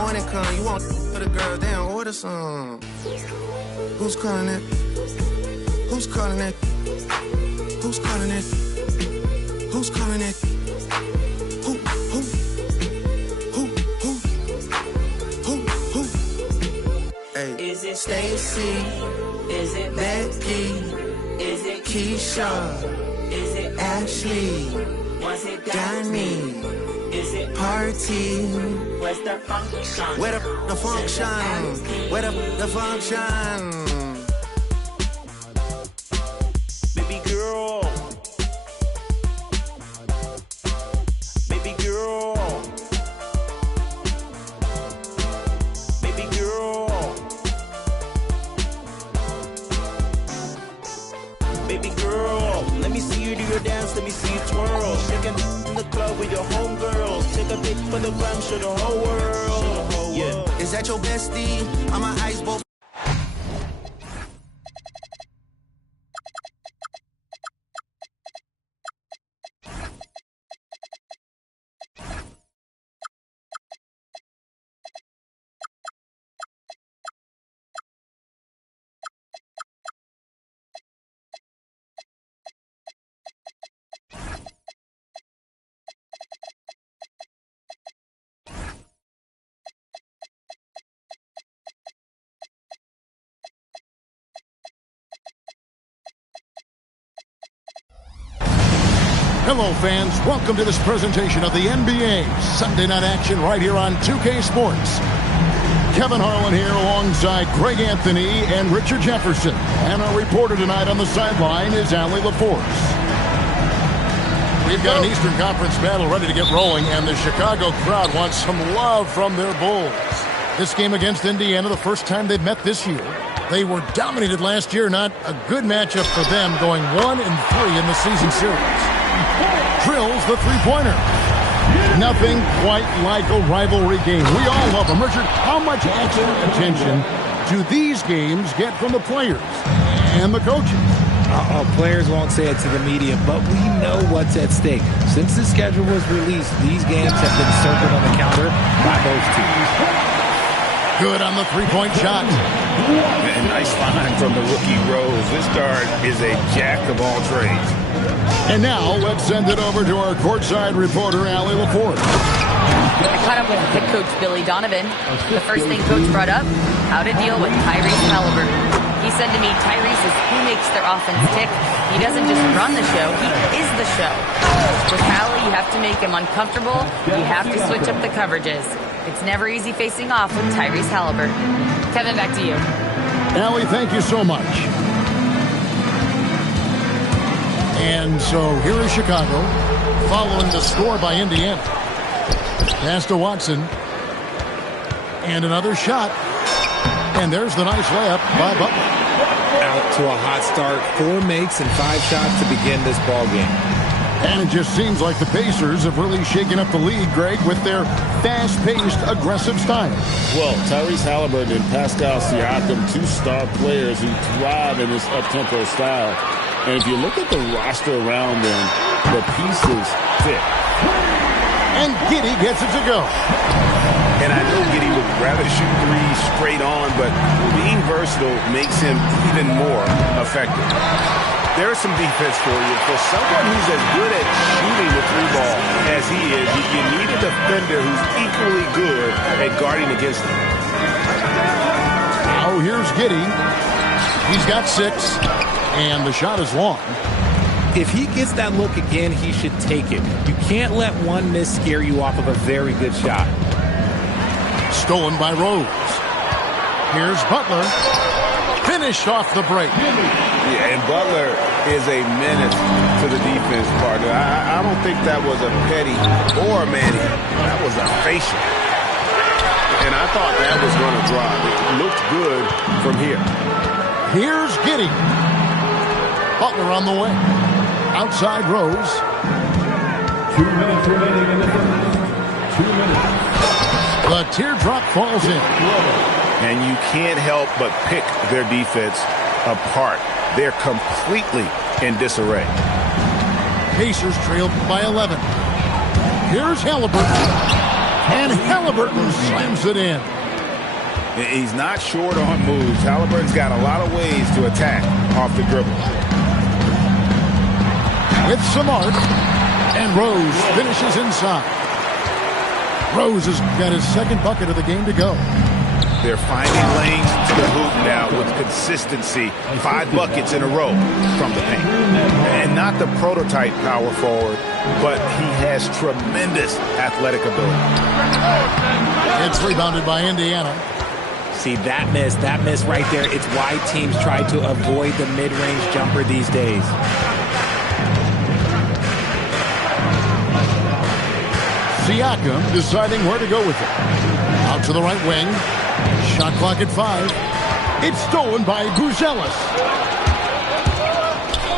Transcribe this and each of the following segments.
morning come, you want for the girl, damn, order some. Who's calling it? Who's calling it? Who's calling it? Who's calling it? Who? Hey. Is it Stacy? Is it Becky? Is it Keisha? Is it Ashley? Was it Danny? Is it party? Where's the function? Where the function? Where the function? Baby girl. Baby girl. Baby girl. Baby girl. Let me see you do your dance, let me see you twirl. Shaking in the club with your homegirls. Take a pic for the gram, show the whole world. Yeah. Is that your bestie? I'm an ice boat. Hello, fans. Welcome to this presentation of the NBA Sunday Night Action right here on 2K Sports. Kevin Harlan here alongside Greg Anthony and Richard Jefferson. And our reporter tonight on the sideline is Allie LaForce. We've got an Eastern Conference battle ready to get rolling, and the Chicago crowd wants some love from their Bulls. This game against Indiana, the first time they've met this year. They were dominated last year. Not a good matchup for them, going 1-3 in the season series. Drills the three-pointer. Nothing quite like a rivalry game. We all love them. Richard, how much extra attention do these games get from the players and the coaches? Players won't say it to the media, but we know what's at stake. Since the schedule was released, these games have been circled on the calendar by both teams. Good on the three-point shot. A nice line from the rookie Rose. This guard is a jack of all trades. And now, let's send it over to our courtside reporter, Allie LaForce. I caught up with head coach Billy Donovan. The first thing coach brought up, how to deal with Tyrese Halliburton. He said to me, Tyrese is who makes their offense tick. He doesn't just run the show, he is the show. With Hallie, you have to make him uncomfortable. You have to switch up the coverages. It's never easy facing off with Tyrese Halliburton. Kevin, back to you. Allie, thank you so much. And so here is Chicago, following the score by Indiana. Pass to Watson. And another shot. And there's the nice layup by Butler. Out to a hot start. 4 makes and 5 shots to begin this ball game. And it just seems like the Pacers have really shaken up the league, Greg, with their fast-paced, aggressive style. Well, Tyrese Halliburton and Pascal Siakam, 2 star players who thrive in this up-tempo style. And if you look at the roster around them, the pieces fit. And Giddey gets it to go. And I know Giddey would rather shoot 3 straight on, but being versatile makes him even more effective. There's some defense for you. For someone who's as good at shooting the 3-ball as he is, you need a defender who's equally good at guarding against him. Now here's Giddey. He's got 6, and the shot is long. If he gets that look again, he should take it. You can't let one miss scare you off of a very good shot. Stolen by Rose. Here's Butler. Finished off the break. Yeah, and Butler is a menace to the defense partner. I don't think that was a Petty or a Manny. That was a facial. And I thought that was going to drop. It looked good from here. Here's Giddey. Butler on the way. Outside Rose. 2 minutes remaining in the first. 2 minutes. The teardrop falls in. And you can't help but pick their defense apart. They're completely in disarray. Pacers trailed by 11. Here's Halliburton. And Halliburton slams it in. He's not short on moves. Halliburton's got a lot of ways to attack off the dribble. With Smart, and Rose finishes inside. Rose has got his second bucket of the game to go. They're finding lanes to the hoop now with consistency. 5 buckets in a row from the paint. And not the prototype power forward, but he has tremendous athletic ability. It's rebounded by Indiana. See, that miss right there, it's why teams try to avoid the mid-range jumper these days. Siakam deciding where to go with it. Out to the right wing. Shot clock at 5. It's stolen by Buzelis.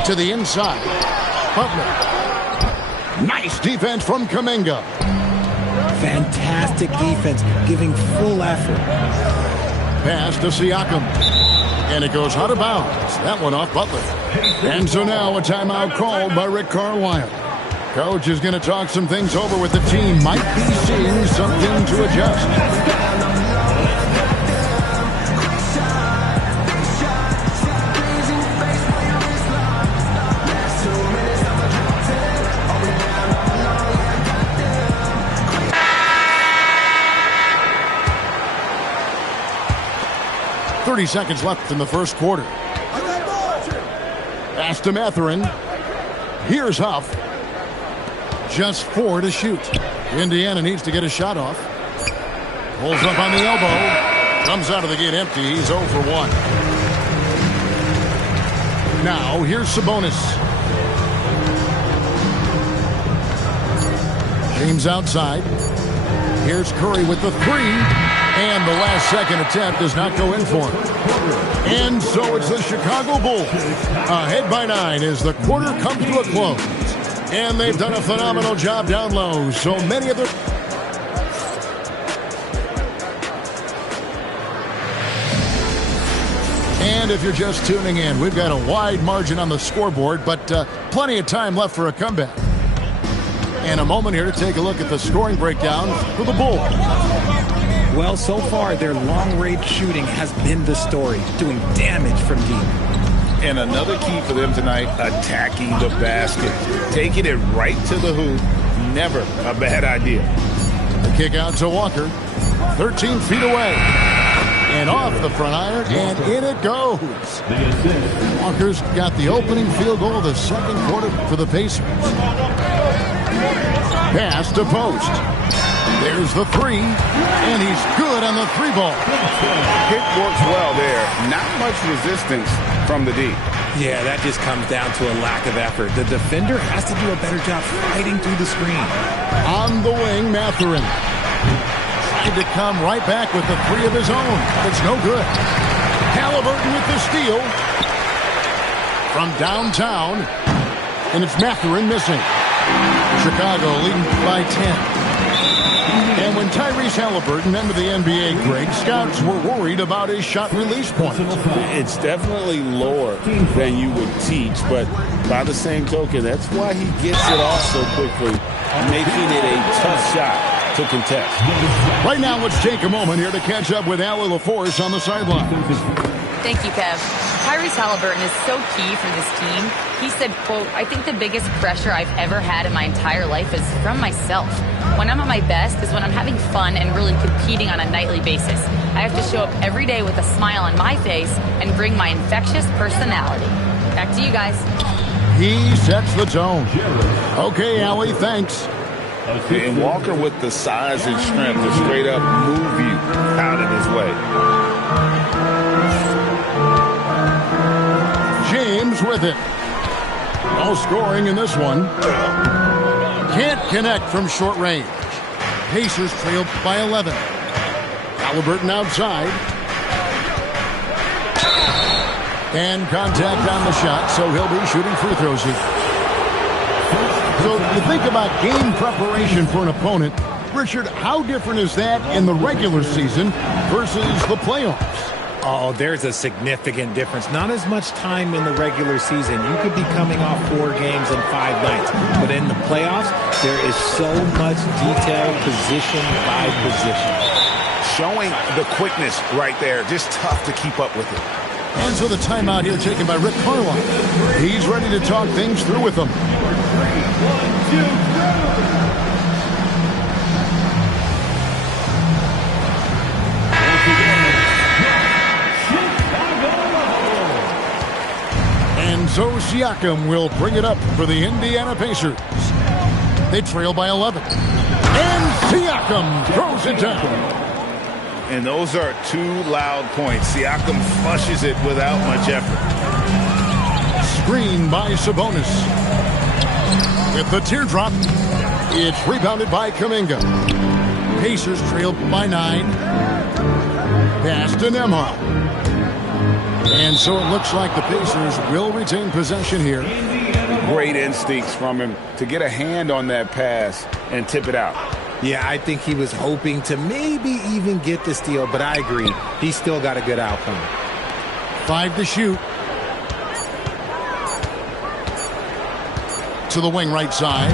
To the inside. Butler. Nice defense from Kuminga. Fantastic defense, giving full effort. Pass to Siakam. And it goes out of bounds. That one off Butler. And so now a timeout called by Rick Carlisle. Coach is going to talk some things over with the team. Might be seeing something to adjust. Seconds left in the first quarter. Pass to Mathurin. Here's Huff. Just 4 to shoot. Indiana needs to get a shot off. Pulls up on the elbow. Comes out of the gate empty. He's 0 for 1. Now here's Sabonis. James outside. Here's Curry with the 3. And the last second attempt does not go in for him. And so it's the Chicago Bulls ahead by 9 as the quarter comes to a close. And they've done a phenomenal job down low. So many of their... And if you're just tuning in, we've got a wide margin on the scoreboard, but plenty of time left for a comeback. And a moment here to take a look at the scoring breakdown for the Bulls. Well, so far, their long-range shooting has been the story, doing damage from deep. And another key for them tonight, attacking the basket. Taking it right to the hoop, never a bad idea. The kick out to Walker, 13 feet away. And off the front iron, and in it goes. Walker's got the opening field goal of the second quarter for the Pacers. Pass to Post. There's the 3, and he's good on the 3-ball. Pick works well there. Not much resistance from the D. Yeah, that just comes down to a lack of effort. The defender has to do a better job fighting through the screen. On the wing, Mathurin. Tried to come right back with the 3 of his own, but it's no good. Halliburton with the steal. From downtown, and it's Mathurin missing. Chicago leading by 10. And when Tyrese Halliburton entered the NBA, Greg, scouts were worried about his shot release point. It's definitely lower than you would teach, but by the same token, that's why he gets it off so quickly, making it a tough shot to contest. Right now, let's take a moment here to catch up with Allie LaForce on the sideline. Thank you, Kev. Tyrese Halliburton is so key for this team. He said, quote, "I think the biggest pressure I've ever had in my entire life is from myself. When I'm at my best is when I'm having fun and really competing on a nightly basis. I have to show up every day with a smile on my face and bring my infectious personality." Back to you guys. He sets the tone. Okay, Allie, thanks. And Walker with the size and strength to straight up move you out of his way. James with it. No scoring in this one. Can't connect from short range. Pacers trail by 11. Halliburton outside. And contact on the shot, so he'll be shooting free throws here. So you think about game preparation for an opponent. Richard, how different is that in the regular season versus the playoffs? Oh, there's a significant difference. Not as much time in the regular season. You could be coming off 4 games in 5 nights. But in the playoffs, there is so much detail position by position. Showing the quickness right there. Just tough to keep up with it. And so the timeout here taken by Rick Carlisle. He's ready to talk things through with them. And so Siakam will bring it up for the Indiana Pacers. They trail by 11. And Siakam throws it down. And those are 2 loud points. Siakam flushes it without much effort. Screen by Sabonis. With the teardrop, it's rebounded by Kuminga. Pacers trail by 9. Pass to Nembhard. And so it looks like the Pacers will retain possession here. Great instincts from him to get a hand on that pass and tip it out. Yeah, I think he was hoping to maybe even get the steal, but I agree. He still got a good outcome. 5 to shoot. To the wing right side.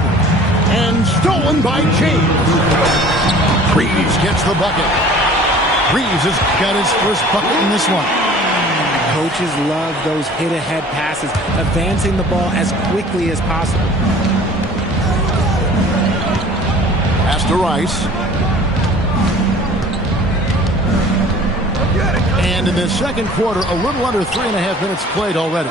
And stolen by James. Reeves gets the bucket. Reeves has got his first bucket in this one. Coaches love those hit-ahead passes, advancing the ball as quickly as possible. Pass to Rice. And in the second quarter, a little under 3.5 minutes played already.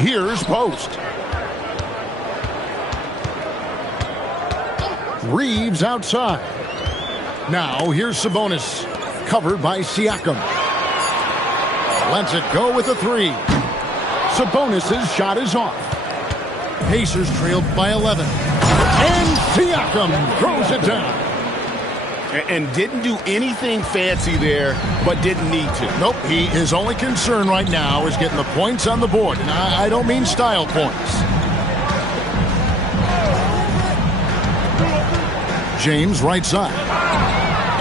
Here's Post. Reeves outside. Now here's Sabonis. Covered by Siakam. Lets it go with a 3. Sabonis' shot is off. Pacers trailed by 11. And Siakam throws it down. And didn't do anything fancy there, but didn't need to. Nope, his only concern right now is getting the points on the board. And I don't mean style points. James right side.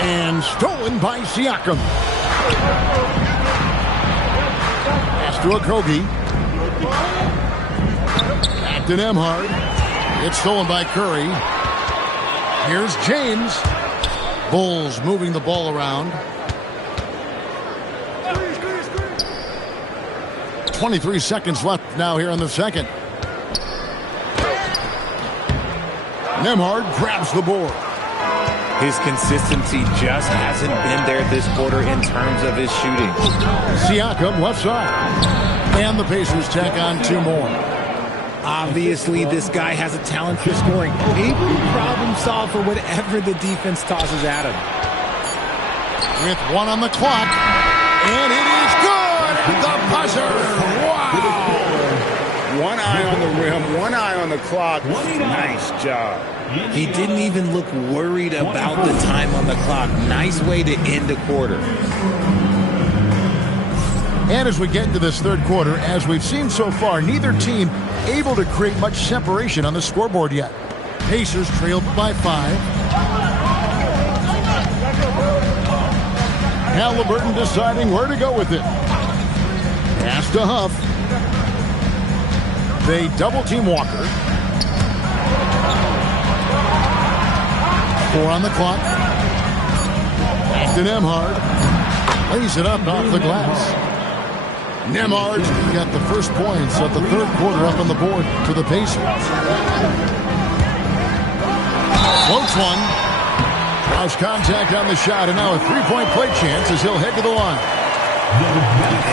And stolen by Siakam. Pass to Okogie. Back to Nembhard. It's stolen by Curry. Here's James. Bulls moving the ball around. 23 seconds left now here in the second. Nembhard grabs the board. His consistency just hasn't been there this quarter in terms of his shooting. Siakam left side. And the Pacers tack on 2 more. Obviously, this guy has a talent for scoring. Able to problem solve for whatever the defense tosses at him. With 1 on the clock. And it is good at the buzzer. Wow. 1 eye on the rim, 1 eye on the clock. Nice job. He didn't even look worried about the time on the clock. Nice way to end a quarter. And as we get into this third quarter, as we've seen so far, neither team able to create much separation on the scoreboard yet. Pacers trailed by 5. Halliburton deciding where to go with it. Pass to Huff. They double-team Walker. 4 on the clock. Back to Nembhard. Lays it up off the glass. Nembhard's got the first points of the third quarter up on the board for the Pacers. Floats one. Draws contact on the shot, and now a 3-point play chance as he'll head to the line.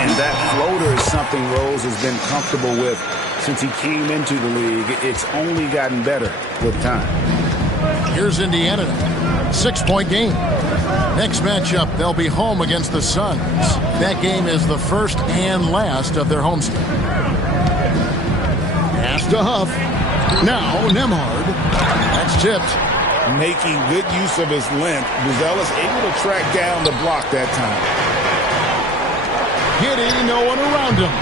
And that floater is something Rose has been comfortable with since he came into the league. It's only gotten better with time. Here's Indiana now. 6-point game. Next matchup, they'll be home against the Suns. That game is the first and last of their homestand. Pass to Huff. Now Nembhard. That's tipped. Making good use of his length. Buzelis able to track down the block that time. Hitting, no one around him.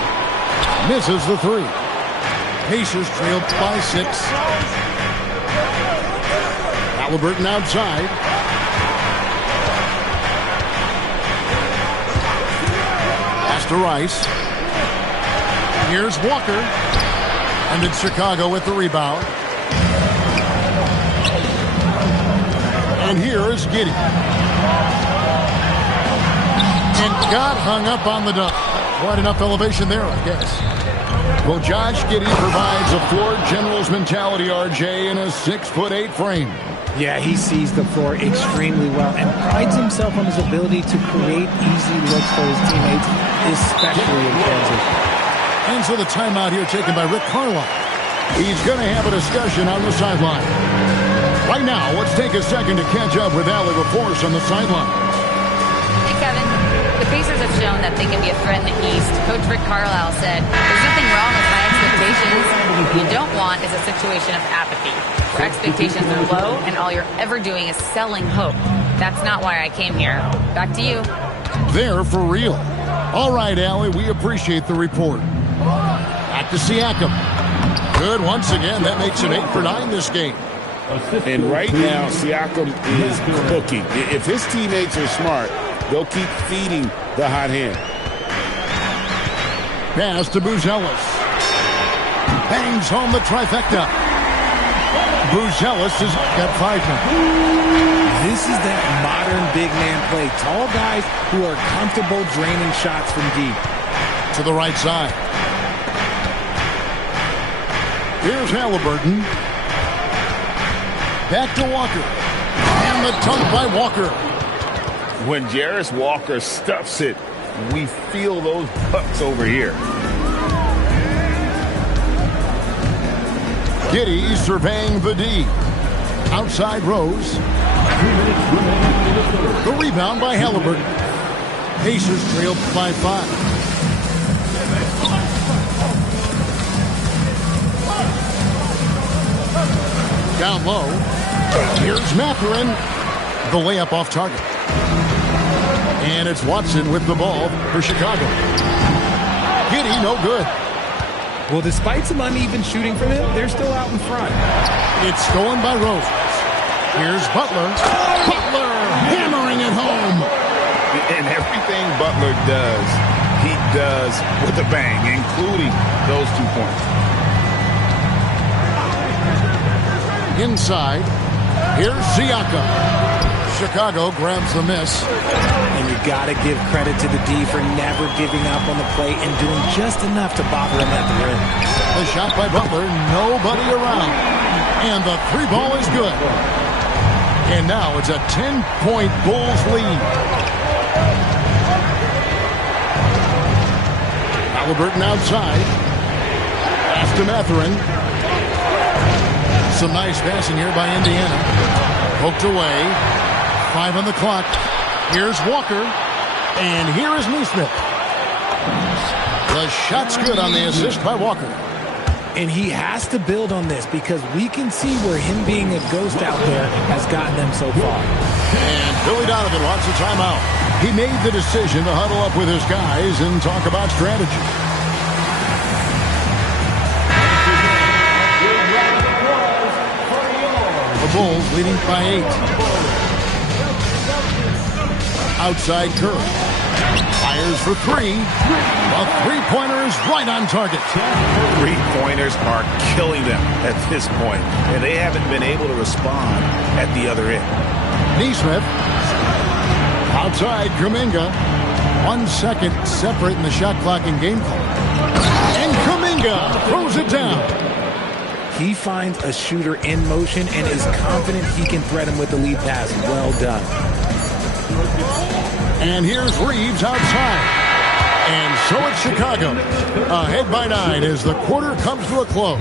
Misses the 3. Pacers trailed by 6. Halliburton outside. to Rice. Here's Walker. And it's Chicago with the rebound. And here is Giddey. And got hung up on the dunk. Quite enough elevation there, I guess. Well, Josh Giddey provides a floor general's mentality, RJ, in a 6'8" frame. Yeah, he sees the floor extremely well and prides himself on his ability to create easy looks for his teammates, especially in transition. And so the timeout here taken by Rick Carlisle. He's going to have a discussion on the sideline. Right now, let's take a second to catch up with Allie LaForce on the sideline. Hey, Kevin. The Pacers have shown that they can be a threat in the East. Coach Rick Carlisle said, there's nothing wrong with my expectations. What you don't want is a situation of apathy, where expectations are low and all you're ever doing is selling hope. That's not why I came here. Back to you. They're for real. All right, Allie, we appreciate the report. Back to Siakam. Good once again. That makes him 8 for 9 this game. And right now, Siakam is cooking. If his teammates are smart, they'll keep feeding the hot hand. Pass to Buzelis. Bangs home the trifecta. Buzelis has got 5 now. This is that modern big man play. Tall guys who are comfortable draining shots from deep. To the right side. Here's Halliburton. Back to Walker. And the dunk by Walker. When Jarris Walker stuffs it, we feel those bucks over here. Giddey surveying the D. Outside Rose. The rebound by Halliburton. Pacers trail by 5. Down low. Here's Mathurin. The layup off target. And it's Watson with the ball for Chicago. Giddey, no good. Well, despite some uneven shooting from him, they're still out in front. It's stolen by Rose. Here's Butler. Butler hammering it home. And everything Butler does, he does with a bang, including those 2 points. Inside. Here's Siakam. Chicago grabs the miss. And you got to give credit to the D for never giving up on the play and doing just enough to bother him at the rim. The shot by Butler, nobody around. And the 3 ball is good. And now it's a 10-point Bulls lead. Halliburton outside. Pass to Mathurin. Some nice passing here by Indiana. Poked away. 5 on the clock. Here's Walker. And here is Neesmith. The shot's good on the assist by Walker. And he has to build on this because we can see where him being a ghost out there has gotten them so far. And Billy Donovan wants a timeout. He made the decision to huddle up with his guys and talk about strategy. The Bulls leading by 8. Outside Curry. Fires for 3. A 3-pointer is right on target. 3-pointers are killing them at this point, and they haven't been able to respond at the other end. Neesmith. Outside Kuminga. 1 second separate in the shot clock and game clock. And Kuminga throws it down. He finds a shooter in motion and is confident he can threat him with the lead pass. Well done. And here's Reeves outside. And so it's Chicago. Ahead by 9 as the quarter comes to a close.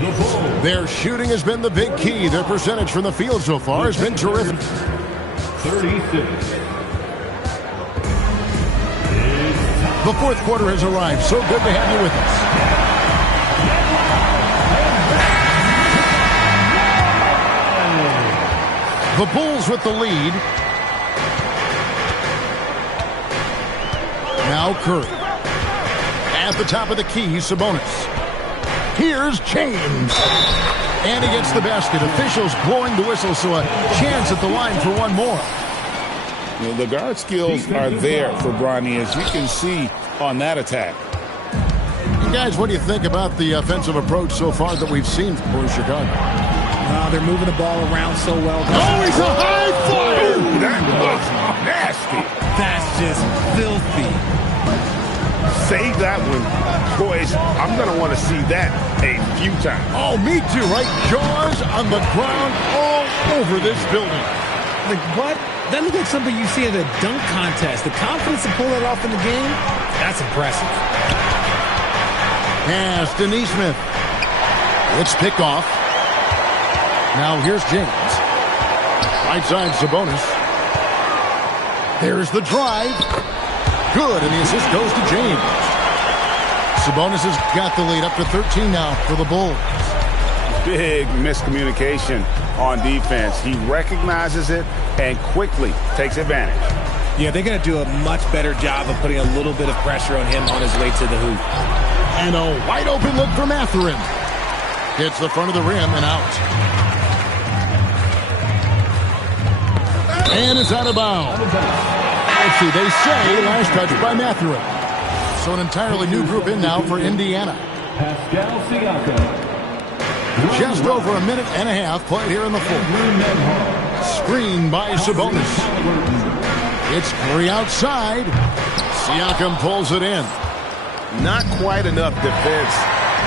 Their shooting has been the big key. Their percentage from the field so far has been terrific. 36. The fourth quarter has arrived. So good to have you with us. The Bulls with the lead. Now Curry. At the top of the key, Sabonis. Here's James. And he gets the basket. Officials blowing the whistle, so a chance at the line for one more. You know, the guard skills are there for Bronny. As you can see, on that attack. And guys, what do you think about the offensive approach so far that we've seen for Chicago? They're moving the ball around so well. Oh, he's a high flyer! Ooh, that was nasty. That's just filthy. Save that one. Boys, I'm going to want to see that a few times. Oh, me too, right? Jaws on the ground all over this building. Like, what? That looks like something you see at a dunk contest. The confidence to pull that off in the game, that's impressive. Pass to Neesmith. It's picked off. Now here's James. Right side Sabonis. There's the drive. Good, and the assist goes to James. Sabonis has got the lead up to 13 now for the Bulls. Big miscommunication on defense. He recognizes it and quickly takes advantage. Yeah, they're going to do a much better job of putting a little bit of pressure on him on his way to the hoop. And a wide open look for Mathurin. Hits the front of the rim and out. And it's out of bounds. Let's see, they say last touch by Mathurin. So an entirely new group in now for Indiana. Pascal Siakam. Just over a minute and a half played here in the fourth. Screen by Sabonis. It's Curry outside. Siakam pulls it in. Not quite enough defense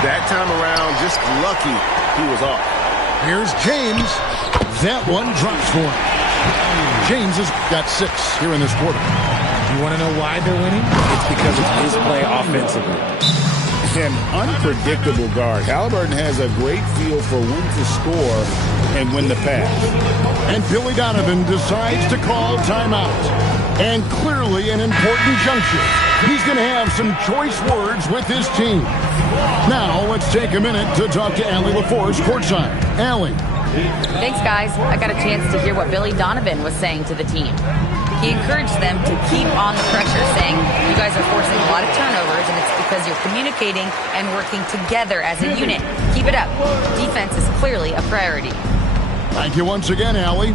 that time around. Just lucky he was off. Here's James. That one drops for him. James has got 6 here in this quarter. You want to know why they're winning? It's because of his play offensively. An unpredictable guard. Halliburton has a great feel for when to score and when to pass. And Billy Donovan decides to call timeout. And clearly an important juncture. He's going to have some choice words with his team. Now let's take a minute to talk to Allie LaForce courtside. Allie. Thanks, guys. I got a chance to hear what Billy Donovan was saying to the team. He encouraged them to keep on the pressure, saying, you guys are forcing a lot of turnovers, and it's because you're communicating and working together as a unit. Keep it up. Defense is clearly a priority. Thank you once again, Allie.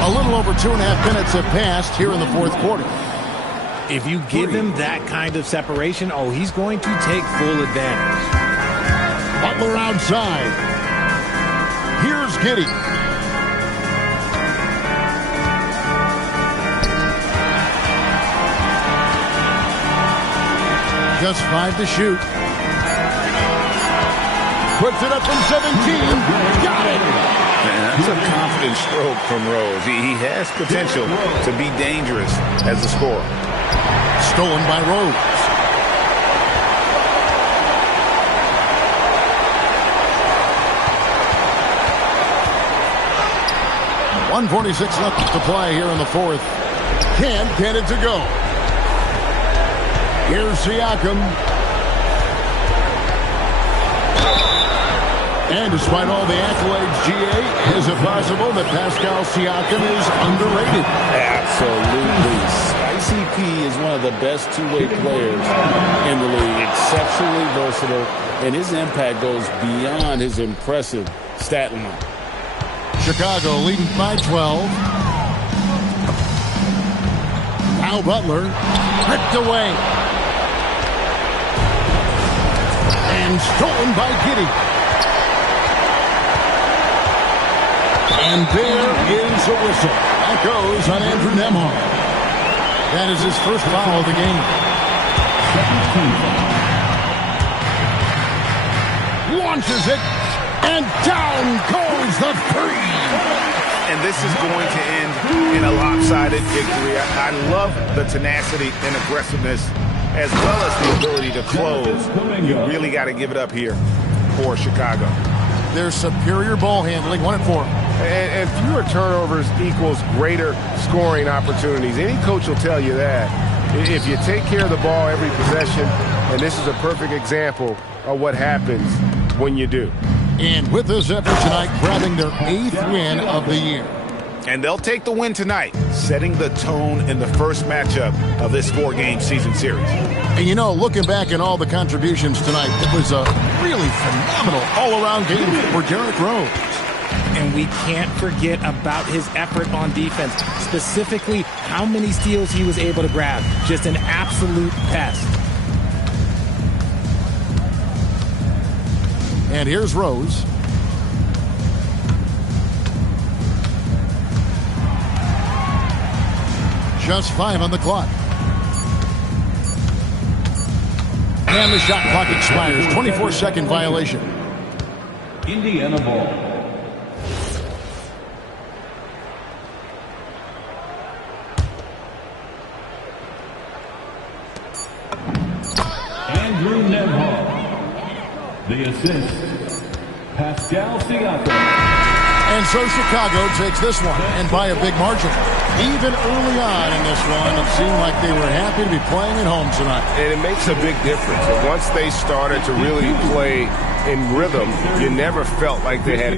A little over 2.5 minutes have passed here in the fourth quarter. If you give him that kind of separation, oh, he's going to take full advantage. Butler outside. Here's Giddey. Just 5 to shoot. Puts it up from 17. Got it. Man, that's a confident stroke from Rose. He has potential to be dangerous as a scorer. Stolen by Rose. .146 left to play here in the fourth. Can't get it to go. Here's Siakam. And despite all the accolades, GA, is it possible that Pascal Siakam is underrated? Absolutely. Spicy P is one of the best two-way players in the league. Exceptionally versatile, and his impact goes beyond his impressive stat line. Chicago leading by 12. Now Butler ripped away. And stolen by Giddey. And there is a whistle. That goes on Andrew Nembhard. That is his first foul of the game. Launches it, and down goes the three. And this is going to end in a lopsided victory. I love the tenacity and aggressiveness, as well as the ability to close. You really got to give it up here for Chicago. Their superior ball handling, 1-4. And fewer turnovers equals greater scoring opportunities. Any coach will tell you that. If you take care of the ball every possession, and this is a perfect example of what happens when you do. And with this effort tonight, grabbing their 8th win of the year. And they'll take the win tonight, setting the tone in the first matchup of this 4-game season series. And you know, looking back at all the contributions tonight, it was a really phenomenal all-around game for Derrick Rose. And we can't forget about his effort on defense, specifically how many steals he was able to grab. Just an absolute pest. And here's Rose. Just 5 on the clock. And the shot clock expires. 24-second violation. Indiana ball. Andrew Nembhard. The assist, Pascal Siakam. And so Chicago takes this one, and by a big margin. Even early on in this one, it seemed like they were happy to be playing at home tonight. And it makes a big difference. And once they started to really play in rhythm, you never felt like they had